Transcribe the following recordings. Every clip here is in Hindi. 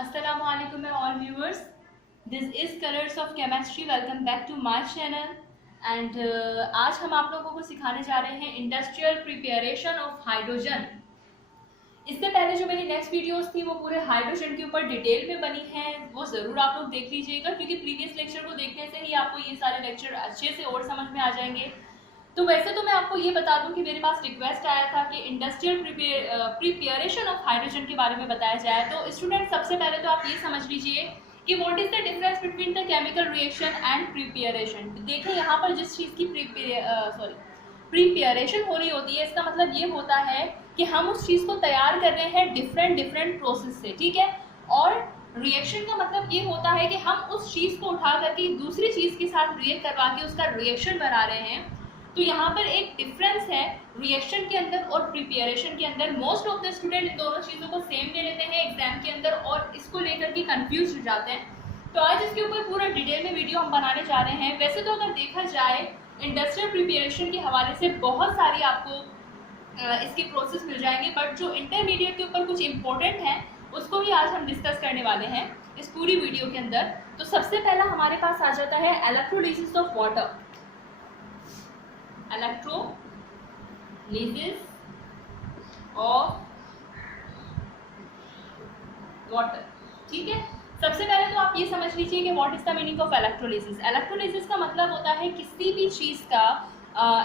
Assalamu alaikum all viewers. This is Colors of Chemistry. Welcome back to my channel. And आज हम आप लोगों को सिखाने जा रहे हैं इंडस्ट्रियल प्रिपरेशन ऑफ हाइड्रोजन। इससे पहले जो मेरी नेक्स्ट वीडियोस थी वो पूरे हाइड्रोजन के ऊपर डिटेल में बनी हैं, वो ज़रूर आप लोग देख लीजिएगा, क्योंकि प्रीवियस लेक्चर को देखने से ही आपको ये सारे लेक्चर अच्छे से और समझ में आ जाएंगे। तो वैसे तो मैं आपको ये बता दूं कि मेरे पास रिक्वेस्ट आया था कि इंडस्ट्रियल प्रिपरेशन ऑफ हाइड्रोजन के बारे में बताया जाए। तो स्टूडेंट, सबसे पहले तो आप ये समझ लीजिए कि what is the difference between the chemical reaction and preparation. देखिए, यहाँ पर जिस चीज़ की प्रिपरेशन हो रही होती है, इसका मतलब ये होता है कि हम उस चीज़ को तैयार कर रहे हैं डिफरेंट प्रोसेस से, ठीक है। और रिएक्शन का मतलब ये होता है कि हम उस चीज़ को उठा करके दूसरी चीज़ के साथ रिएक्ट करवा के उसका रिएक्शन बना रहे हैं। तो यहाँ पर एक डिफरेंस है रिएक्शन के अंदर और प्रिपरेशन के अंदर। Most of the student in दोनों चीज़ों को सेम ले लेते हैं एग्जाम के अंदर और इसको लेकर के कंफ्यूज हो जाते हैं। तो आज इसके ऊपर पूरा डिटेल में वीडियो हम बनाने जा रहे हैं। वैसे तो अगर देखा जाए इंडस्ट्रियल प्रिपरेशन के हवाले से बहुत सारी आपको इसकी प्रोसेस मिल जाएंगे, बट जो इंटरमीडिएट के ऊपर कुछ इंपॉर्टेंट है उसको ही आज हम डिस्कस करने वाले हैं इस पूरी वीडियो के अंदर। तो सबसे पहला हमारे पास आ जाता है electrolysis of water. Electrolysis of water, ठीक है। सबसे पहले तो आप ये समझ लीजिए कि what is the meaning of electrolysis. Electrolysis का मतलब होता है किसी भी चीज़ का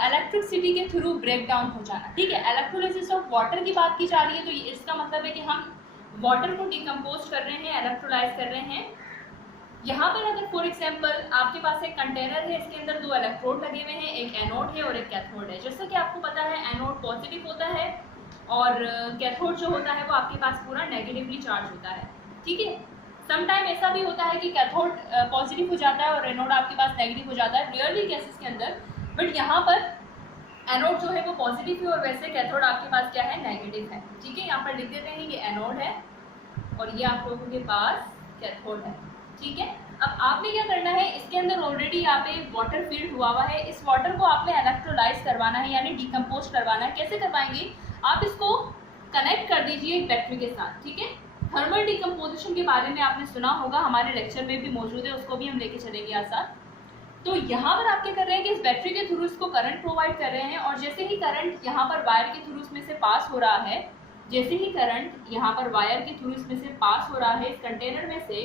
इलेक्ट्रिसिटी के थ्रू ब्रेक डाउन हो जाना, ठीक है। इलेक्ट्रोलिसिस ऑफ वाटर की बात की जा रही है, तो इसका मतलब है कि हम वाटर को डिकम्पोज कर रहे हैं, इलेक्ट्रोलाइज कर रहे हैं। यहाँ पर अगर फॉर एग्जाम्पल आपके पास एक कंटेनर है, इसके अंदर दो इलेक्ट्रोड लगे हुए हैं, एक एनोड है और एक कैथोड है। जैसे कि आपको पता है एनोड पॉजिटिव होता है और कैथोड जो होता है वो आपके पास पूरा नेगेटिवली चार्ज होता है, ठीक है। समटाइम ऐसा भी होता है कि कैथोड पॉजिटिव हो जाता है और एनोड आपके पास नेगेटिव हो जाता है, रियरली केसेस के अंदर। बट यहाँ पर एनोड जो है वो पॉजिटिव है और वैसे कैथोड आपके पास क्या है, नेगेटिव है, ठीक है। यहाँ पर लिख देते हैं ये एनोड है और ये आप लोगों के पास कैथोड है, ठीक है। अब आपने क्या करना है, इसके अंदर ऑलरेडी यहाँ पे वाटर फील्ड हुआ है, इस वाटर को आपने इलेक्ट्रोलाइज करवाना है, यानी डिकम्पोज करवाना है। कैसे करवाएंगे, आप इसको कनेक्ट कर दीजिए एक बैटरी के साथ, ठीक है। थर्मल डिकम्पोजिशन के बारे में आपने सुना होगा, हमारे लेक्चर में भी मौजूद है, उसको भी हम लेके चलेंगे आज साथ। तो यहाँ पर आप क्या कर रहे हैं कि इस बैटरी के थ्रू इसको करंट प्रोवाइड कर रहे हैं और जैसे ही करंट यहाँ पर वायर के थ्रू इसमें से पास हो रहा है, जैसे ही करंट यहाँ पर वायर के थ्रू इसमें से पास हो रहा है इस कंटेनर में से,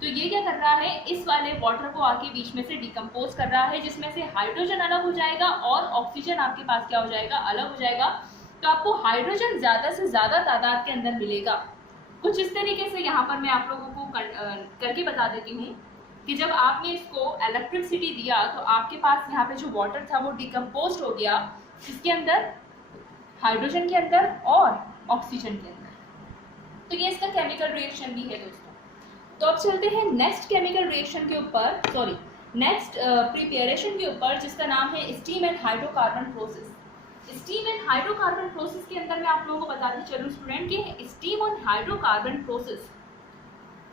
तो ये क्या कर रहा है, इस वाले वाटर को आके बीच में से डिकम्पोज कर रहा है, जिसमें से हाइड्रोजन अलग हो जाएगा और ऑक्सीजन आपके पास क्या हो जाएगा, अलग हो जाएगा। तो आपको हाइड्रोजन ज़्यादा से ज़्यादा तादाद के अंदर मिलेगा। कुछ इस तरीके से यहाँ पर मैं आप लोगों को करके बता देती हूँ कि जब आपने इसको इलेक्ट्रिसिटी दिया तो आपके पास यहाँ पे जो वाटर था वो डिकम्पोज हो गया, इसके अंदर हाइड्रोजन के अंदर और ऑक्सीजन के अंदर। तो ये इसका केमिकल रिएक्शन भी है दोस्तों। तो अब चलते हैं नेक्स्ट केमिकल रिएक्शन के ऊपर, नेक्स्ट प्रिपरेशन के ऊपर, जिसका नाम है steam and hydrocarbon process. Steam and hydrocarbon process के अंदर मैं आप लोगों को बताती चलूँ स्टूडेंट कि स्टीम और हाइड्रोकार्बन प्रोसेस,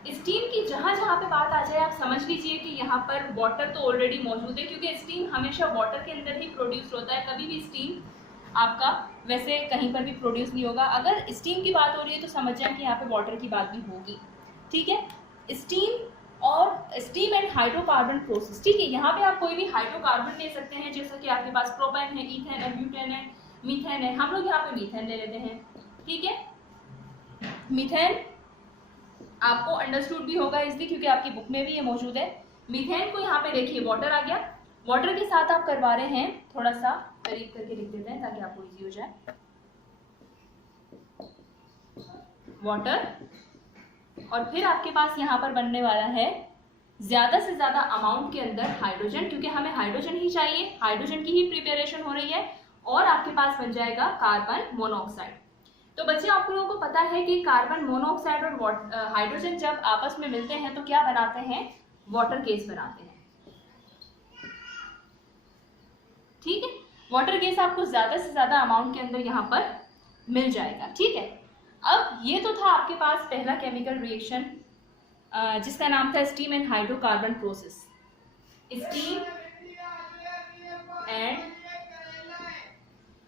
स्टीम की जहाँ जहाँ पे बात आ जाए आप समझ लीजिए कि यहाँ पर वाटर तो ऑलरेडी मौजूद है, क्योंकि स्टीम हमेशा वाटर के अंदर ही प्रोड्यूस होता है, कभी भी स्टीम आपका वैसे कहीं पर भी प्रोड्यूस नहीं होगा। अगर स्टीम की बात हो रही है तो समझ जाए कि यहाँ पे वाटर की बात भी होगी, ठीक है। स्टीम एंड हाइड्रोकार्बन प्रोसेस, ठीक है। यहाँ पे आप कोई भी हाइड्रोकार्बन ले सकते हैं, जैसा कि आपके पास प्रोपेन है, ईथेन है, ब्यूटेन है, मीथेन है। हम लोग यहाँ पे मीथेन ले लेते हैं, ठीक है। मीथेन आपको अंडरस्टूड भी होगा इसलिए क्योंकि आपकी बुक में भी ये मौजूद है। मीथेन को यहाँ पे देखिए वाटर आ गया, वाटर के साथ आप करवा रहे हैं, थोड़ा सा करीब करके लिख देते हैं ताकि आपको इजी हो जाए। वाटर, और फिर आपके पास यहाँ पर बनने वाला है ज़्यादा से ज़्यादा अमाउंट के अंदर हाइड्रोजन, क्योंकि हमें हाइड्रोजन ही चाहिए, हाइड्रोजन की ही प्रिपरेशन हो रही है, और आपके पास बन जाएगा कार्बन मोनोऑक्साइड। तो बच्चे, आप लोगों को पता है कि कार्बन मोनोऑक्साइड और हाइड्रोजन जब आपस में मिलते हैं तो क्या बनाते हैं, वाटर गैस बनाते हैं, ठीक है। वाटर गैस आपको ज़्यादा से ज़्यादा अमाउंट के अंदर यहाँ पर मिल जाएगा, ठीक है। अब ये तो था आपके पास पहला केमिकल रिएक्शन जिसका नाम था steam and hydrocarbon process. Steam and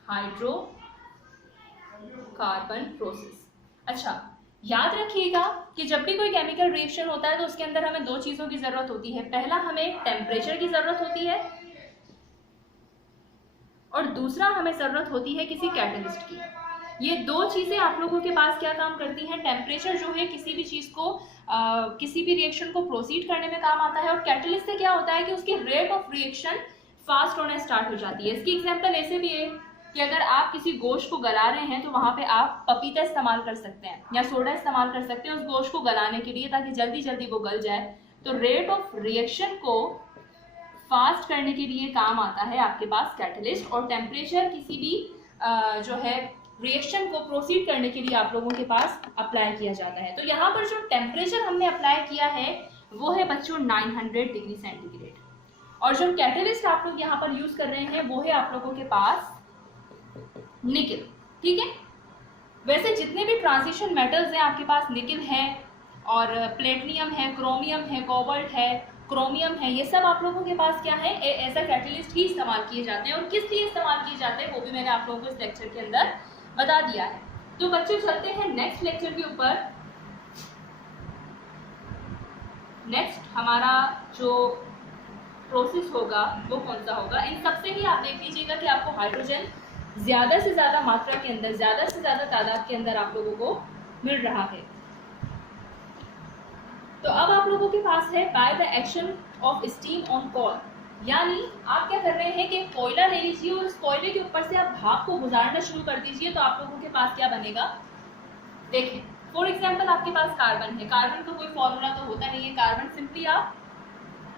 hydrocarbon process. अच्छा, याद रखिएगा कि जब भी कोई केमिकल रिएक्शन होता है तो उसके अंदर हमें दो चीजों की जरूरत होती है। पहला, हमें टेम्परेचर की जरूरत होती है और दूसरा हमें जरूरत होती है किसी कैटलिस्ट की। ये दो चीजें आप लोगों के पास क्या काम करती हैं? टेम्परेचर जो है किसी भी चीज को किसी भी रिएक्शन को प्रोसीड करने में काम आता है, और कैटलिस्ट से क्या होता है कि उसकी रेट ऑफ रिएक्शन फास्ट होना स्टार्ट हो जाती है। इसकी एग्जांपल ऐसे भी है कि अगर आप किसी गोश्त को गला रहे हैं तो वहां पे आप पपीता इस्तेमाल कर सकते हैं या सोडा इस्तेमाल कर सकते हैं उस गोश्त को गलाने के लिए, ताकि जल्दी जल्दी वो गल जाए। तो रेट ऑफ रिएक्शन को फास्ट करने के लिए काम आता है आपके पास कैटलिस्ट, और टेम्परेचर किसी भी जो है रिएक्शन को प्रोसीड करने के लिए आप लोगों के पास अप्लाई किया जाता है। तो यहाँ पर जो टेम्परेचर हमने अप्लाई किया है वो है बच्चों 900 डिग्री सेंटीग्रेड, और जो कैटलिस्ट आप लोग यहाँ पर यूज कर रहे हैं वो है आप लोगों के पास निकल। ठीक है, वैसे जितने भी ट्रांजिशन मेटल्स हैं आपके पास, निकल है और प्लेटिनियम है, क्रोमियम है, कोबाल्ट है, क्रोमियम है, ये सब आप लोगों के पास क्या है, एज अ कैटलिस्ट ही इस्तेमाल किए जाते हैं। और किस लिए इस्तेमाल किए जाते हैं वो भी मैंने आप लोगों को इस लेक्चर के अंदर बता दिया है। तो बच्चे चलते हैं नेक्स्ट लेक्चर के ऊपर। नेक्स्ट हमारा जो प्रोसेस होगा वो कौन सा होगा? इन सबसे ही आप देख लीजिएगा कि आपको हाइड्रोजन ज्यादा से ज्यादा मात्रा के अंदर, ज्यादा से ज्यादा तादाद के अंदर आप लोगों को मिल रहा है। तो अब आप लोगों के पास है by the action of steam on coal, यानी आप क्या कर रहे हैं कि कोयला ले लीजिए और उस कोयले के ऊपर से आप भाप को गुजारना शुरू कर दीजिए। तो आप लोगों के पास क्या बनेगा? देखें, फॉर एग्जाम्पल आपके पास कार्बन है। कार्बन का कोई फॉर्मूला तो होता नहीं है, कार्बन सिंपली आप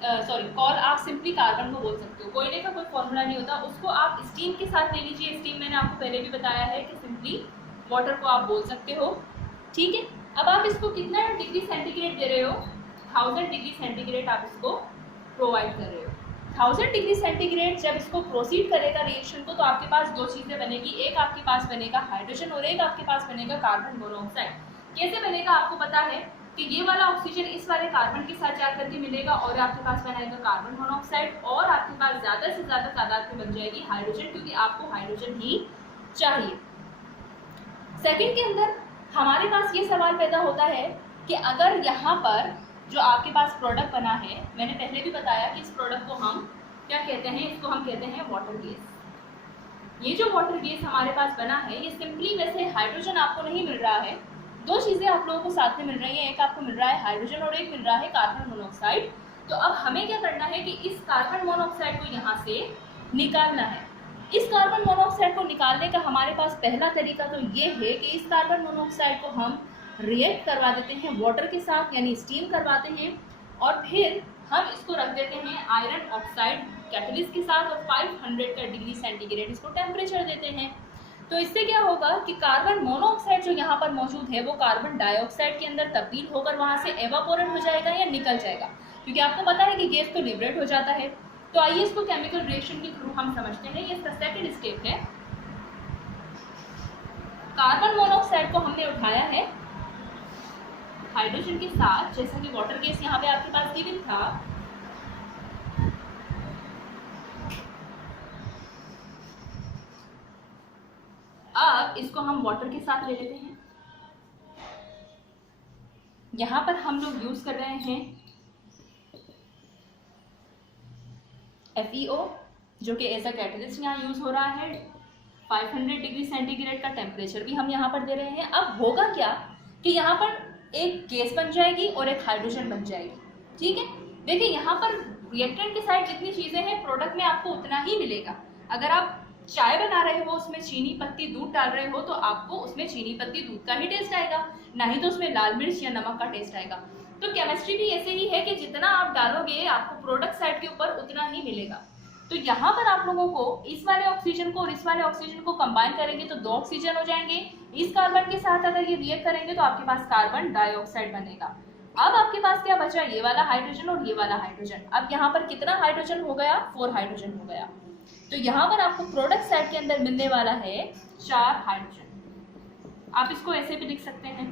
कॉल आप सिंपली कार्बन को बोल सकते हो, कोयले का कोई फॉर्मूला नहीं होता। उसको आप स्टीम के साथ ले लीजिए। स्टीम मैंने आपको पहले भी बताया है कि सिंपली वाटर को आप बोल सकते हो। ठीक है, अब आप इसको कितना डिग्री सेंटीग्रेड दे रहे हो? 1000 डिग्री सेंटीग्रेड आप इसको प्रोवाइड कर रहे हो। 1000 डिग्री सेंटीग्रेड जब इसको प्रोसीड करेगा रिएक्शन को, तो आपके पास दो चीजें बनेगी। एक आपके पास बनेगा हाइड्रोजन और एक आपके पास बनेगा कार्बन मोनोऑक्साइड। कैसे बनेगा आपको पता है कि ये वाला ऑक्सीजन इस वाले कार्बन के साथ जा करके मिलेगा और आपके पास बनाएगा कार्बन मोनोऑक्साइड, और आपके पास ज्यादा से ज्यादा तादाद में बन जाएगी हाइड्रोजन, क्योंकि आपको हाइड्रोजन ही चाहिए। सेकंड के अंदर हमारे पास ये सवाल पैदा होता है कि अगर यहाँ पर जो आपके पास प्रोडक्ट बना है, मैंने पहले भी बताया कि इस प्रोडक्ट को हम क्या कहते हैं, इसको हम कहते हैं वाटर गैस। ये जो वाटर गैस हमारे पास बना है, ये सिंपली वैसे हाइड्रोजन आपको नहीं मिल रहा है, दो चीजें आप लोगों को साथ में मिल रही हैं। एक आपको मिल रहा है हाइड्रोजन और एक मिल रहा है कार्बन मोनोऑक्साइड। तो अब हमें क्या करना है कि इस कार्बन मोनोऑक्साइड को यहाँ से निकालना है। इस कार्बन मोनोऑक्साइड को निकालने का हमारे पास पहला तरीका तो ये है कि इस कार्बन मोनोऑक्साइड को हम रिएक्ट करवा देते हैं वाटर के साथ, यानी स्टीम करवाते हैं, और फिर हम इसको रख देते हैं आयरन ऑक्साइड कैटलिस्ट के साथ और 500 का डिग्री सेंटीग्रेड इसको टेम्परेचर देते हैं। तो इससे क्या होगा कि कार्बन मोनोऑक्साइड जो यहाँ पर मौजूद है वो कार्बन डाइऑक्साइड के अंदर तब्दील होकर वहाँ से एवापोरेट हो जाएगा या निकल जाएगा, क्योंकि आपको पता है कि गैस तो लिबरेट हो जाता है। तो आइए इसको केमिकल रिएक्शन के थ्रू हम समझते हैं। ये इसका सेकंड स्टेप है। कार्बन मोनोऑक्साइड को हमने उठाया है हाइड्रोजन के साथ, जैसा कि वाटर गैस यहाँ पे आपके पास गिवन था। अब इसको हम वाटर के साथ ले लेते हैं। यहाँ पर हम लोग यूज कर रहे हैं FeO, जो कि एज अ कैटलिस्ट यहाँ यूज हो रहा है। 500 डिग्री सेंटीग्रेड का टेम्परेचर भी हम यहाँ पर दे रहे हैं। अब होगा क्या कि यहाँ पर एक गैस बन जाएगी और एक हाइड्रोजन बन जाएगी। ठीक है, देखिए यहाँ पर रिएक्टेंट के साइड जितनी चीजें हैं प्रोडक्ट में आपको उतना ही मिलेगा। अगर आप चाय बना रहे हो, उसमें चीनी पत्ती दूध डाल रहे हो, तो आपको उसमें चीनी पत्ती दूध का ही टेस्ट आएगा, ना ही तो उसमें लाल मिर्च या नमक का टेस्ट आएगा। तो केमिस्ट्री भी ऐसे ही है कि जितना आप डालोगे आपको प्रोडक्ट साइड के ऊपर उतना ही मिलेगा। तो यहाँ पर आप लोगों को इस वाले ऑक्सीजन को और इस वाले ऑक्सीजन को कंबाइन करेंगे तो 2 ऑक्सीजन हो जाएंगे। इस कार्बन के साथ अगर ये रिएक्ट करेंगे तो आपके पास कार्बन डाइऑक्साइड बनेगा। अब आपके पास क्या बचा? ये वाला हाइड्रोजन और ये वाला हाइड्रोजन। अब यहाँ पर कितना हाइड्रोजन हो गया? 4 हाइड्रोजन हो गया। तो यहाँ पर आपको प्रोडक्ट साइड के अंदर मिलने वाला है 4 हाइड्रोजन। आप इसको ऐसे भी लिख सकते हैं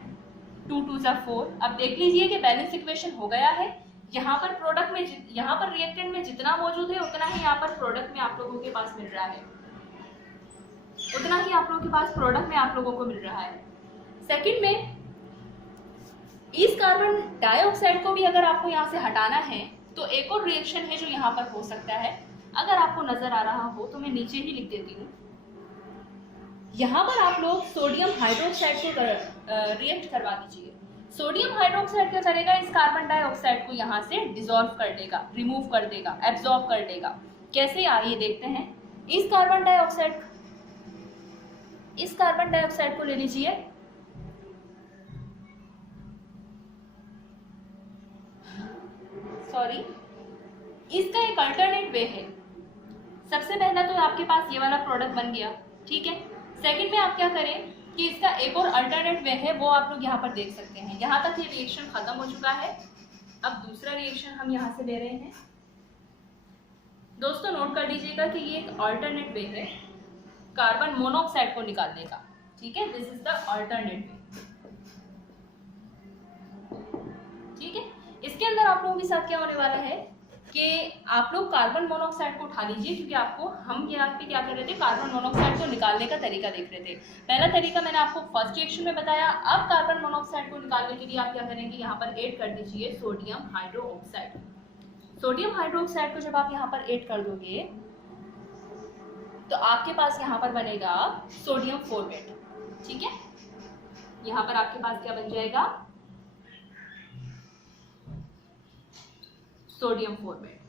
2 2 4। अब देख लीजिए कि बैलेंस इक्वेशन हो गया है। यहाँ पर प्रोडक्ट में, यहाँ पर रिएक्टेंट में जितना मौजूद है उतना ही यहाँ पर प्रोडक्ट में आप लोगों के पास मिल रहा है, उतना ही आप लोगों के पास प्रोडक्ट में आप लोगों को मिल रहा है। सेकंड में इस कार्बन डाइऑक्साइड को भी अगर आपको यहाँ से हटाना है तो एक और रिएक्शन है जो यहाँ पर हो सकता है। अगर आपको नजर आ रहा हो तो मैं नीचे ही लिख देती हूँ। यहाँ पर आप लोग सोडियम हाइड्रोक्साइड को रिएक्ट करवा दीजिए। सोडियम हाइड्रोक्साइड क्या करेगा, इस कार्बन डाइऑक्साइड को यहाँ से डिसॉल्व कर देगा, रिमूव कर देगा, एब्जॉर्ब कर देगा। कैसे, आइए देखते हैं। इस कार्बन डाइऑक्साइड को ले लीजिए, सॉरी, इसका एक अल्टरनेट वे है। सबसे पहला तो आपके पास ये वाला प्रोडक्ट बन गया, ठीक है। सेकंड में आप क्या करें कि इसका एक और अल्टरनेट वे है, वो आप लोग यहाँ पर देख सकते हैं। यहाँ तक ये रिएक्शन खत्म हो चुका है। अब दूसरा रिएक्शन हम यहाँ से ले रहे हैं। दोस्तों नोट कर लीजिएगा कि ये एक अल्टरनेट वे है कार्बन मोनोऑक्साइड को निकालने का, ठीक है। दिस इज द अल्टरनेट वे, ठीक है। इसके अंदर आप लोगों के साथ क्या होने वाला है कि आप लोग कार्बन मोनोऑक्साइड को उठा लीजिए, क्योंकि आपको हम यहाँ पे क्या कर रहे थे, कार्बन मोनोऑक्साइड को निकालने का तरीका देख रहे थे। पहला तरीका मैंने आपको फर्स्ट रिएक्शन में बताया। अब कार्बन मोनोऑक्साइड को निकालने के लिए आप क्या करेंगे, यहाँ पर ऐड कर दीजिए सोडियम हाइड्रोक्साइड। सोडियम हाइड्रोक्साइड को जब आप यहाँ पर ऐड कर दोगे तो आपके पास यहाँ पर बनेगा सोडियम फॉर्मेट, ठीक है। यहाँ पर आपके पास क्या बन जाएगा, सोडियम फॉर्मेट,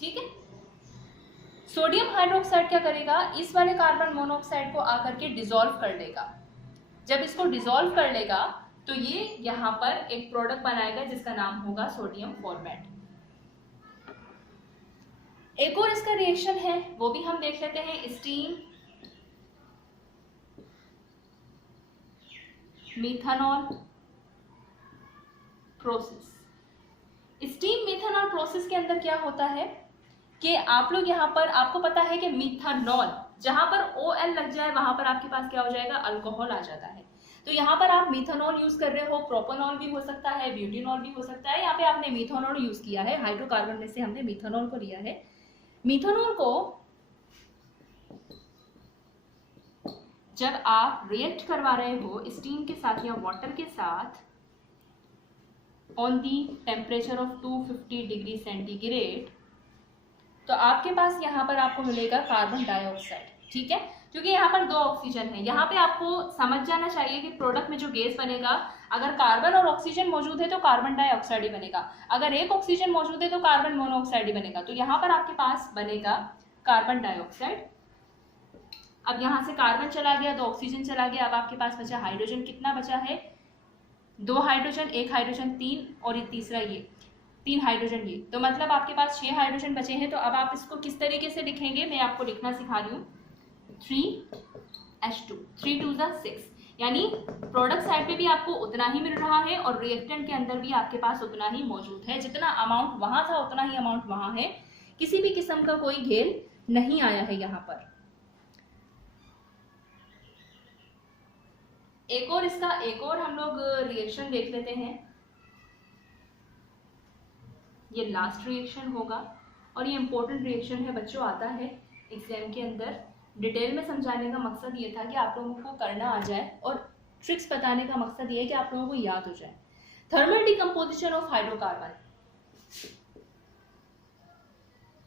ठीक है। सोडियम हाइड्रोक्साइड क्या करेगा, इस वाले कार्बन मोनोऑक्साइड को आकर के डिसॉल्व कर लेगा। जब इसको डिसॉल्व कर लेगा तो ये यहाँ पर एक प्रोडक्ट बनाएगा जिसका नाम होगा सोडियम फॉर्मेट। एक और इसका रिएक्शन है, वो भी हम देख लेते हैं। Steam methanol process. Steam methanol process के अंदर क्या होता है कि आप लोग यहाँ पर, आपको पता है कि मिथनॉल जहां पर OL लग जाए वहां पर आपके पास क्या हो जाएगा, अल्कोहल आ जाता है। तो यहाँ पर आप मिथनॉल यूज कर रहे हो, प्रोपेनॉल भी हो सकता है, ब्यूटेनॉल भी हो सकता है। यहाँ पे आपने मिथनॉल यूज किया है, हाइड्रोकार्बन में से हमने मिथनॉल को लिया है। मिथनॉल को जब आप रिएक्ट करवा रहे हो स्टीम के साथ या वाटर के साथ on the temperature of 250 degree centigrade, तो आपके पास यहाँ पर आपको मिलेगा कार्बन डाइऑक्साइड, ठीक है। क्योंकि यहाँ पर 2 ऑक्सीजन है। यहाँ पे आपको समझ जाना चाहिए कि प्रोडक्ट में जो गैस बनेगा, अगर कार्बन और ऑक्सीजन मौजूद है तो कार्बन डाइऑक्साइड ही बनेगा, अगर एक ऑक्सीजन मौजूद है तो कार्बन मोनोऑक्साइड ही बनेगा। तो यहाँ पर आपके पास बनेगा कार्बन डाइऑक्साइड। अब यहाँ से कार्बन चला गया, 2 ऑक्सीजन चला गया, अब आपके पास बचा हाइड्रोजन। कितना बचा है, 2 हाइड्रोजन, 1 हाइड्रोजन 3 और ये तीसरा ये 3 हाइड्रोजन ये, तो मतलब आपके पास 6 हाइड्रोजन बचे हैं। तो अब आप इसको किस तरीके से लिखेंगे, मैं आपको लिखना सिखा रही हूँ। 3H2, 3 2 6, यानी प्रोडक्ट साइड पे भी आपको उतना ही मिल रहा है और रिएक्टेंट के अंदर भी आपके पास उतना ही मौजूद है। जितना अमाउंट वहां था उतना ही अमाउंट वहां है, किसी भी किस्म का कोई घेल नहीं आया है यहाँ पर। एक और हम लोग रिएक्शन देख लेते हैं। ये लास्ट रिएक्शन होगा और ये इंपॉर्टेंट रिएक्शन है बच्चों, आता है एग्जाम के अंदर। डिटेल में समझाने का मकसद ये था कि आप लोगों को करना आ जाए और ट्रिक्स बताने का मकसद ये है कि आप लोगों को याद हो जाए। Thermal decomposition of hydrocarbon.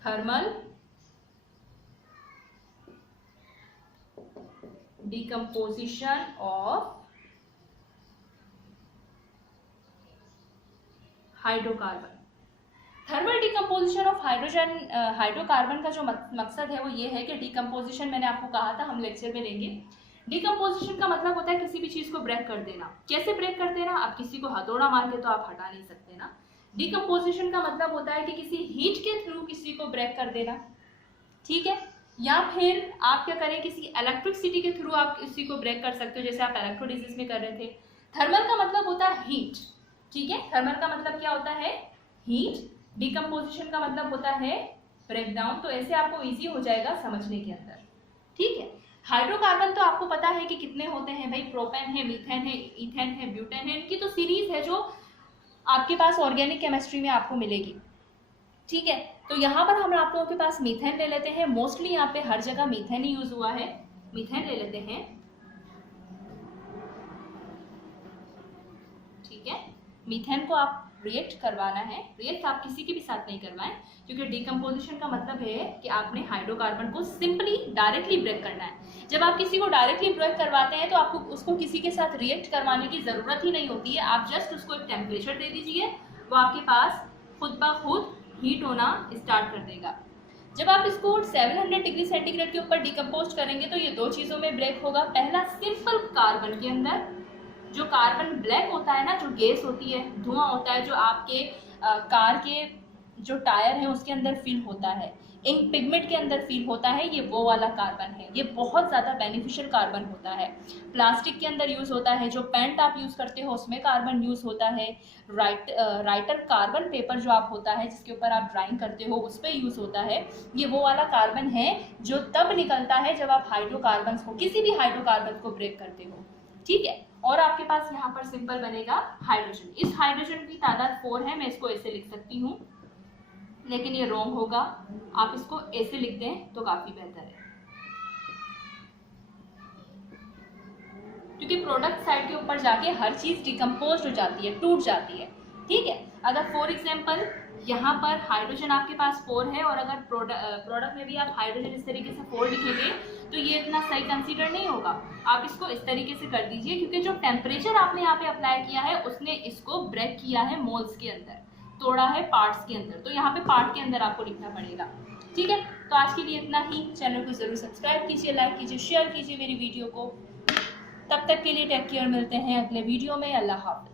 Thermal decomposition of hydrocarbon. Thermal decomposition of hydrocarbon का जो मकसद है वो ये है कि डिकम्पोजिशन, मैंने आपको कहा था हम लेक्चर में लेंगे। डिकम्पोजिशन का मतलब होता है किसी भी चीज को ब्रेक कर देना। कैसे ब्रेक कर देना, आप किसी को हथौड़ा मार के तो आप हटा नहीं सकते ना। डिकम्पोजिशन का मतलब होता है कि किसी हीट के थ्रू किसी को ब्रेक कर देना, ठीक है। या फिर आप क्या करें, किसी इलेक्ट्रिसिटी के थ्रू आप किसी को ब्रेक कर सकते हो, जैसे आप इलेक्ट्रोलिसिस में कर रहे थे। थर्मल का मतलब होता है हीट, ठीक है। थर्मल का मतलब क्या होता है, हीट। डिकम्पोजिशन का मतलब होता है ब्रेक डाउन। तो ऐसे आपको इजी हो जाएगा समझने के अंदर, ठीक है। हाइड्रोकार्बन तो आपको पता है कि कितने होते हैं भाई, प्रोपेन है, मीथेन है, इथेन है, ब्यूटेन है। इनकी तो सीरीज है जो आपके पास ऑर्गेनिक केमिस्ट्री में आपको मिलेगी, ठीक है। तो यहाँ पर हम आप लोगों के पास मीथेन ले लेते हैं। मोस्टली यहाँ पे हर जगह मीथेन ही यूज हुआ है, मीथेन ले लेते हैं, ठीक है। मीथेन को आप रिएक्ट करवाना है। रिएक्ट आप किसी के भी साथ नहीं करवाएं, क्योंकि डिकम्पोजिशन का मतलब है कि आपने हाइड्रोकार्बन को सिंपली डायरेक्टली ब्रेक करना है। जब आप किसी को डायरेक्टली ब्रेक करवाते हैं तो आपको उसको किसी के साथ रिएक्ट करवाने की ज़रूरत ही नहीं होती है। आप जस्ट उसको एक टेम्परेचर दे दीजिए, वो आपके पास खुद ब खुद हीट होना स्टार्ट कर देगा। जब आप इसको 700 डिग्री सेंटीग्रेड के ऊपर डिकम्पोज करेंगे तो ये दो चीज़ों में ब्रेक होगा। पहला, सिंपल कार्बन के अंदर जो कार्बन ब्लैक होता है ना, जो गैस होती है, धुआं होता है, जो आपके कार के जो टायर है उसके अंदर फील होता है, इंक पिगमेंट के अंदर फील होता है, ये वो वाला कार्बन है। ये बहुत ज़्यादा बेनिफिशियल कार्बन होता है। प्लास्टिक के अंदर यूज़ होता है, जो पेंट आप यूज़ करते हो उसमें कार्बन यूज़ होता है। राइटर कार्बन पेपर जो आप होता है जिसके ऊपर आप ड्राइंग करते हो उस पर यूज़ होता है। ये वो वाला कार्बन है जो तब निकलता है जब आप हाइड्रोकार्बन को, किसी भी हाइड्रोकार्बन को ब्रेक करते हो, ठीक है। और आपके पास यहाँ पर सिंपल बनेगा हाइड्रोजन। इस हाइड्रोजन की तादाद 4 है, मैं इसको ऐसे लिख सकती हूँ, लेकिन ये रॉन्ग होगा। आप इसको ऐसे लिख दें तो काफी बेहतर है, क्योंकि प्रोडक्ट साइड के ऊपर जाके हर चीज डिकम्पोज हो जाती है, टूट जाती है, ठीक है। अगर फॉर एग्जाम्पल यहाँ पर हाइड्रोजन आपके पास 4 है और अगर प्रोडक्ट में भी आप हाइड्रोजन इस तरीके से 4 लिखेंगे तो ये इतना सही कंसीडर नहीं होगा। आप इसको इस तरीके से कर दीजिए, क्योंकि जो टेम्परेचर आपने यहाँ पे अप्लाई किया है उसने इसको ब्रेक किया है मोल्स के अंदर, तोड़ा है पार्ट्स के अंदर, तो यहाँ पे पार्ट के अंदर आपको लिखना पड़ेगा, ठीक है। तो आज के लिए इतना ही। चैनल को जरूर सब्सक्राइब कीजिए, लाइक कीजिए, शेयर कीजिए मेरी वीडियो को। तब तक के लिए टेक केयर, मिलते हैं अगले वीडियो में। अल्लाह हाफ़िज़।